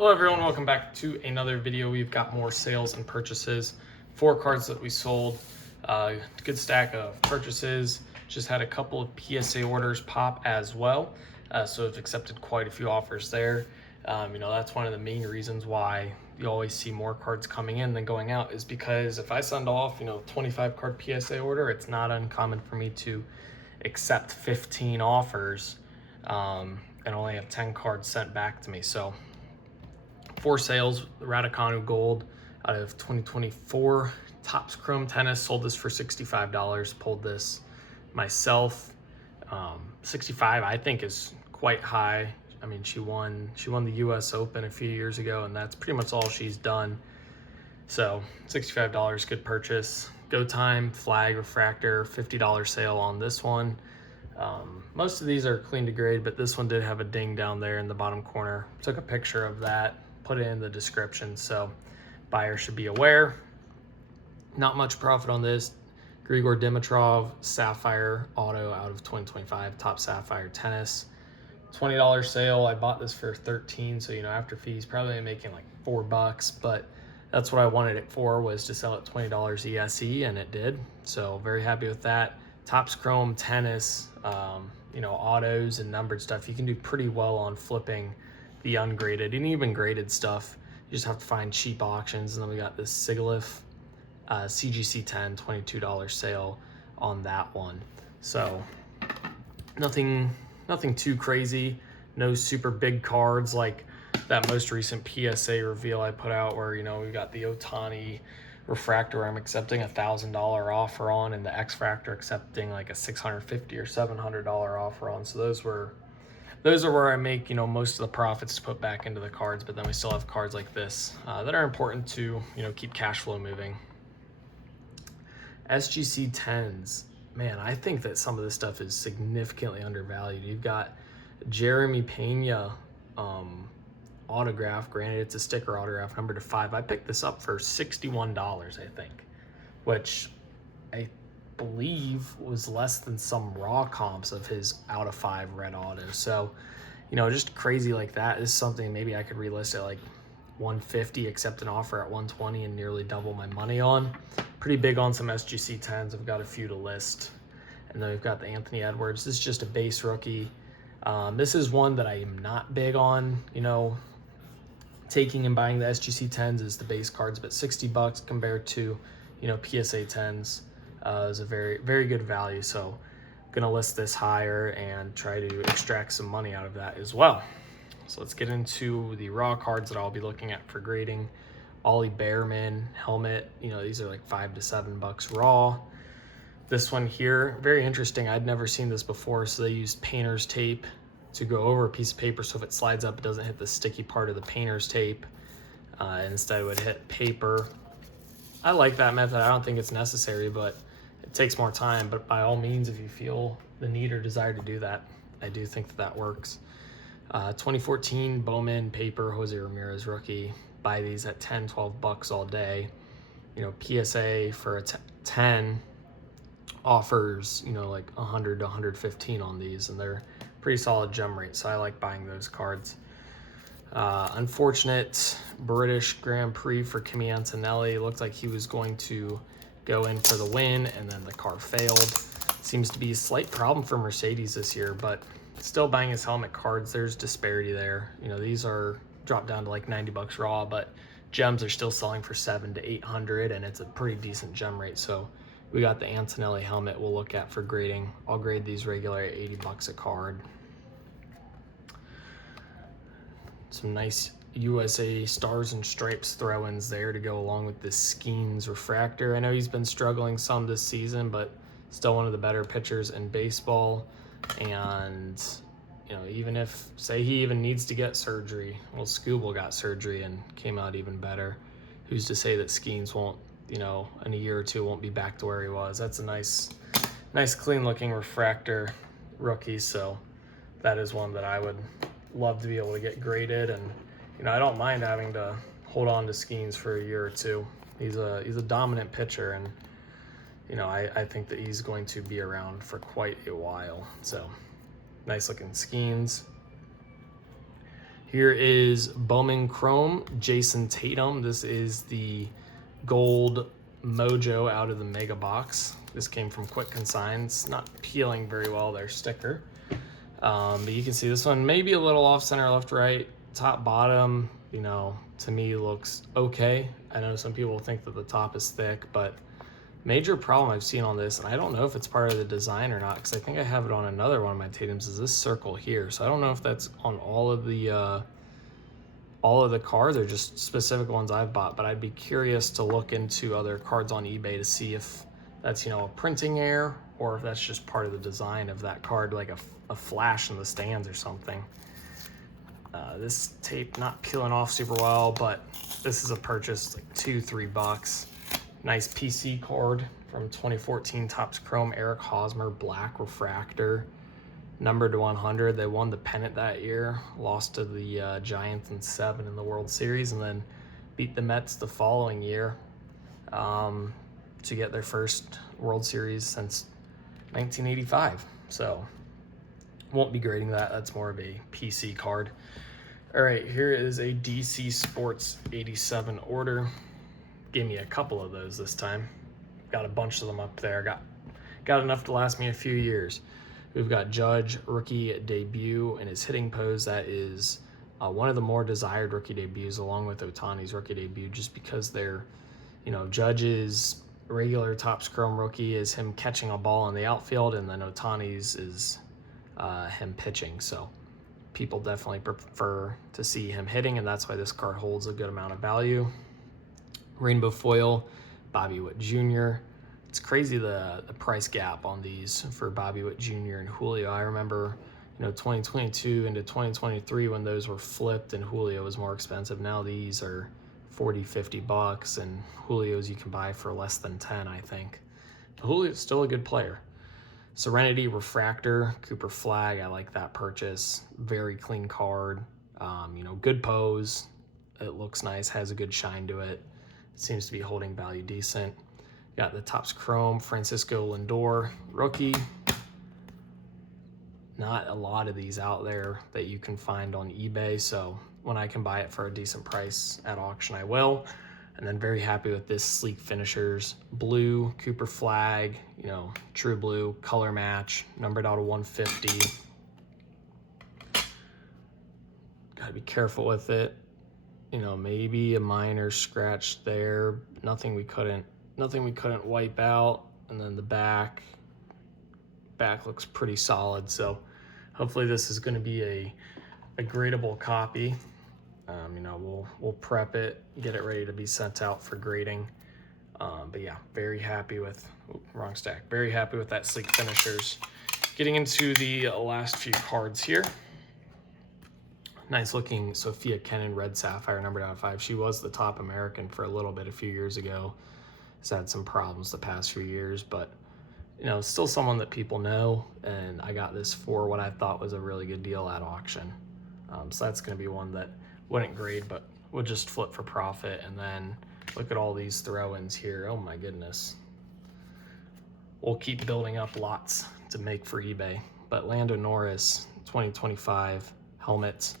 Hello everyone, welcome back to another video. We've got more sales and purchases. 4 cards that we sold. Good stack of purchases. Just had a couple of PSA orders pop as well. So I've accepted quite a few offers there. That's one of the main reasons why you always see more cards coming in than going out, is because if I send off, 25 card PSA order, it's not uncommon for me to accept 15 offers and only have 10 cards sent back to me. So 4 sales, the Raducanu Gold out of 2024. Topps Chrome Tennis, sold this for $65. Pulled this myself. 65 I think is quite high. I mean, she won the US Open a few years ago, and that's pretty much all she's done. So $65, good purchase. Go Time Flag Refractor, $50 sale on this one. Most of these are clean to grade, but this one did have a ding down there in the bottom corner. Took a picture of that, put it in the description, so buyer should be aware. Not much profit on this. Grigor Dimitrov Sapphire Auto out of 2025, Topps Sapphire Tennis. $20 sale. I bought this for $13, so after fees probably making like $4, but that's what I wanted it for, was to sell at $20 ESE, and it did. So very happy with that. Topps Chrome Tennis, autos and numbered stuff, you can do pretty well on flipping the ungraded and even graded stuff. You just have to find cheap auctions. And then we got this Sigalif CGC 10, $22 sale on that one. So nothing too crazy. No super big cards like that most recent PSA reveal I put out, where we got the Ohtani refractor I'm accepting $1,000 offer on, and the X Fractor accepting like a $650 or $700 offer on. So those are where I make most of the profits to put back into the cards. But then we still have cards like this that are important to keep cash flow moving. SGC 10s, man, I think that some of this stuff is significantly undervalued. You've got Jeremy Pena autograph. Granted, it's a sticker autograph, number to 5. I picked this up for $61, I think, which I believe was less than some raw comps of his out of 5 red auto. So just crazy like that is something maybe I could relist at like 150, accept an offer at 120, and nearly double my money on. Pretty big on some SGC 10s. I've got a few to list. And then we've got the Anthony Edwards. This is just a base rookie. This is one that I am not big on, taking and buying the SGC 10s is the base cards, but $60 compared to, PSA 10s is a very, very good value. So I'm gonna list this higher and try to extract some money out of that as well. So let's get into the raw cards that I'll be looking at for grading. Ollie Bearman helmet, these are like $5 to $7 raw. This one here, very interesting. I'd never seen this before. So they used painter's tape to go over a piece of paper, so if it slides up, it doesn't hit the sticky part of the painter's tape. Instead, it would hit paper. I like that method. I don't think it's necessary, but it takes more time. But by all means, if you feel the need or desire to do that, I do think that works. 2014 Bowman paper, Jose Ramirez rookie. Buy these at $10, $12 all day. PSA for a 10 offers, like 100 to 115 on these, and they're pretty solid gem rate, so I like buying those cards. Unfortunate British Grand Prix for Kimi Antonelli. Looked like he was going to go in for the win, and then the car failed. Seems to be a slight problem for Mercedes this year, but still buying his helmet cards. There's disparity there. These are dropped down to like $90 raw, but gems are still selling for $700 to $800, and it's a pretty decent gem rate. So we got the Antonelli helmet we'll look at for grading. I'll grade these regular at $80 a card. Some nice USA Stars and Stripes throw-ins there to go along with this Skeens refractor. I know he's been struggling some this season, but still one of the better pitchers in baseball. And even if, say, he even needs to get surgery, well, Skubal got surgery and came out even better. Who's to say that Skeens won't, in a year or two, won't be back to where he was? That's a nice clean looking refractor rookie. So that is one that I would love to be able to get graded. And I don't mind having to hold on to Skeens for a year or two. He's a dominant pitcher, and I think that he's going to be around for quite a while. So nice looking Skeens. Here is Bowman Chrome, Jason Tatum. This is the gold Mojo out of the mega box. This came from Quick Consigns. Not peeling very well, their sticker. But you can see this one maybe a little off center, left, right, top, bottom, you know, to me looks okay. I know some people think that the top is thick, but major problem I've seen on this, and I don't know if it's part of the design or not, because I think I have it on another one of my Tatums, is this circle here. So I don't know if that's on all of the cards or just specific ones I've bought, but I'd be curious to look into other cards on eBay to see if that's, you know, a printing error or if that's just part of the design of that card, like a flash in the stands or something. This tape not peeling off super well, but this is a purchase, like $2-3. Nice PC card from 2014 Topps Chrome, Eric Hosmer, black refractor, numbered to 100. They won the pennant that year, lost to the Giants in 7 in the World Series, and then beat the Mets the following year to get their first World Series since 1985. So won't be grading that. That's more of a PC card. All right, here is a DC Sports 87 order. Gave me a couple of those this time. Got a bunch of them up there. Got enough to last me a few years. We've got Judge rookie debut in his hitting pose. That is one of the more desired rookie debuts, along with Ohtani's rookie debut, just because they're, you know, Judge's regular Topps Chrome rookie is him catching a ball in the outfield, and then Ohtani's is him pitching. So people definitely prefer to see him hitting, and that's why this card holds a good amount of value. Rainbow foil, Bobby Witt Jr. It's crazy the price gap on these for Bobby Witt Jr. and Julio. I remember, you know, 2022 into 2023 when those were flipped and Julio was more expensive. Now these are $40-50, and Julio's you can buy for less than 10, I think. Julio's still a good player. Serenity refractor, Cooper Flag. I like that purchase. Very clean card. You know, good pose. It looks nice. Has a good shine to it. Seems to be holding value decent. Got the Topps Chrome, Francisco Lindor rookie. Not a lot of these out there that you can find on eBay, so when I can buy it for a decent price at auction, I will. And then very happy with this Sleek Finishers blue Cooper Flag, you know, true blue, color match, numbered out of 150. Gotta be careful with it. You know, maybe a minor scratch there, nothing we couldn't wipe out. And then the back looks pretty solid. So hopefully this is going to be a gradable copy. You know, we'll prep it, get it ready to be sent out for grading. But yeah, very happy with, wrong stack. Very happy with that Sleek Finishers. Getting into the last few cards here. Nice looking Sophia Kenin Red Sapphire, numbered out of 5. She was the top American for a little bit a few years ago. Has had some problems the past few years, but you know, still someone that people know, and I got this for what I thought was a really good deal at auction. So that's going to be one that wouldn't grade, but would just flip for profit. And then look at all these throw-ins here. Oh my goodness. We'll keep building up lots to make for eBay. But Lando Norris, 2025 helmet.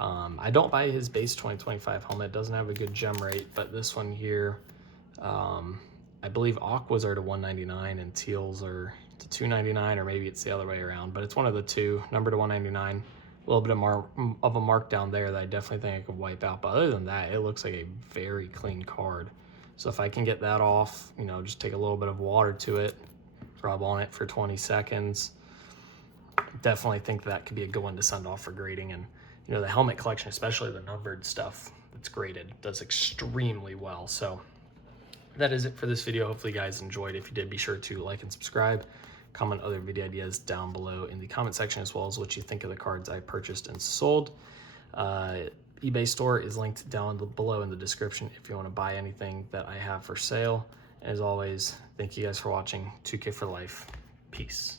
I don't buy his base 2025 helmet. It doesn't have a good gem rate, but this one here, I believe aquas are to 199 and teals are to 299, or maybe it's the other way around, but it's one of the two, number to 199. A little bit of a markdown there that I definitely think I could wipe out, but other than that, it looks like a very clean card. So if I can get that off, you know, just take a little bit of water to it, rub on it for 20 seconds. Definitely think that could be a good one to send off for grading. And you know, the helmet collection, especially the numbered stuff that's graded, does extremely well. So that is it for this video. Hopefully you guys enjoyed. If you did, be sure to like and subscribe. Comment other video ideas down below in the comment section, as well as what you think of the cards I purchased and sold. eBay store is linked down below in the description if you want to buy anything that I have for sale. And as always, thank you guys for watching. 2K for life. Peace.